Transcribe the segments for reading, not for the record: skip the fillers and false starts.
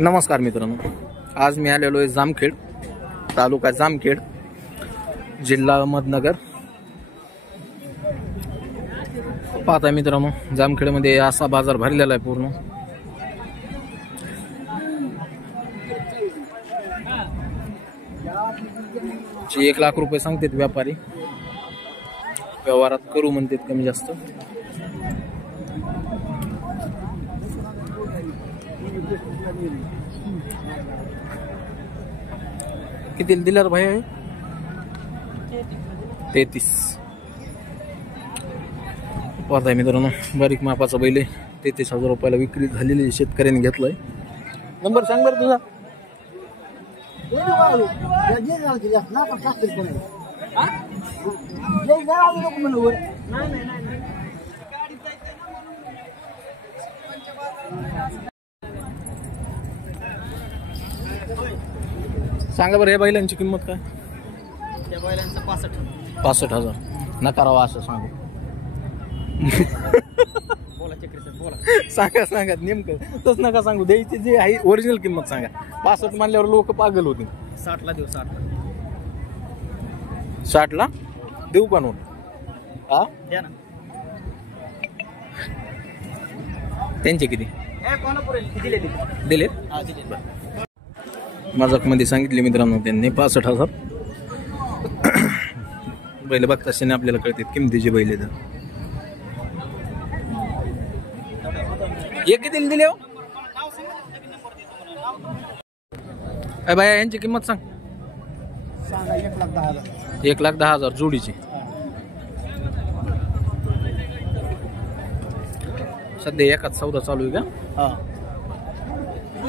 नमस्कार मित्रांनो, आज मी आलेलो आहे जामखेड, तालुका जामखेड, जिल्हा अहमदनगर। पाहता मित्रांनो, जामखेडमध्ये असा बाजार भरलेला आहे पूर्ण। जे 1 लाख रुपये सांगतात व्यापारी, व्यवहारात करू म्हणतात कमी जास्त। किती दिल्यावर भाई आहे? 33। पाहताय मित्रांनो, बारीक मापाचा बैल आहे, 33,000 रुपयाला विक्री झालेली शेतकऱ्यांनी घेतलाय। नंबर सांग बरं तुझा। सांगा बरं, या बैलांची किंमत काय? त्या बैलांचा 65,000 नकारावा असं सांगू। बोला चक्री बोला, सांगा सांगा नेमकं तस नका सांगू, द्यायची जे आहे ओरिजिनल किंमत सांगा। 65 म्हणल्यावर लोक पागल होतील। 60 ला देऊ, 60 ला 60 ला देऊ का नोट? हा द्या ना। त्यांचे किती दिले दिले? मजाक मध्ये सांगितले मित्रांनो त्यांनी 65,000। बैल बघताना आपल्याला कळतात किमतीचे बैल। तर हे किती दिले हो? बाया यांची किंमत सांग। 1,10,000 जोडीची। सध्या एकाच सौदा चालू आहे का?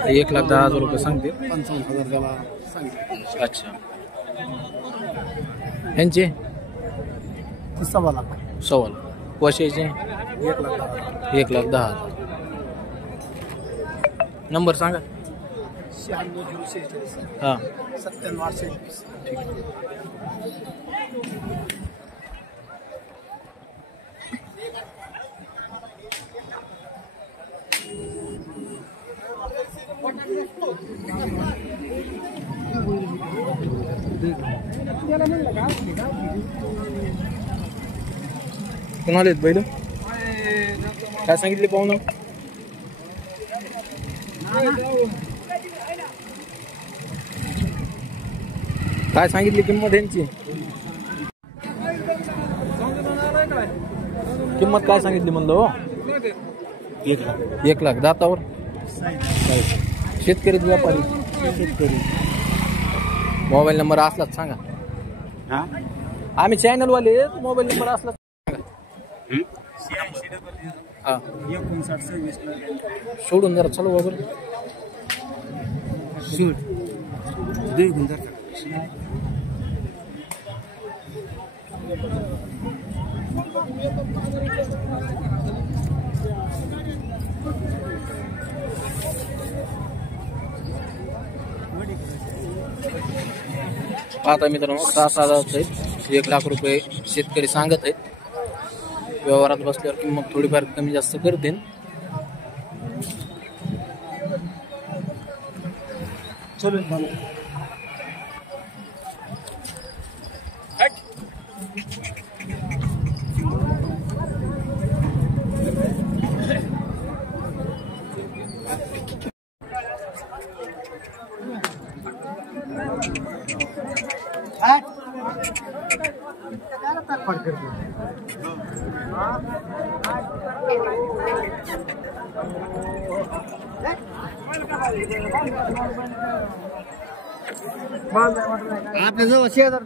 1,10,000 रुपये सांगते। 55,000 त्याला अच्छा, यांचे 1.25 सवाल कशाचे? 1,10,000। नंबर सांगा। 96 हा 97 ठीक। कोणाला आहेत बैल? काय सांगितले पाहुणं? काय सांगितली किंमत यांची? किंमत काय सांगितली म्हणलं हो? 1 लाख दातावर। शेतकरी व्यापारी? शेतकरी। मोबाईल नंबर असलाच सांगा। आम्ही चॅनल वाले, मोबाईल नंबर असलाच सांगा। हा 59 सोडून जरा चालू बाबर। सोड दे गुंदर। आता मित्रांनो 6,000 आहेत, 1 लाख रुपये शेतकरी सांगत आहेत। व्यवहारात बसल्यावर किंमत थोडीफार कमी जास्त करतील। चलून आपल्या जवळ 6,000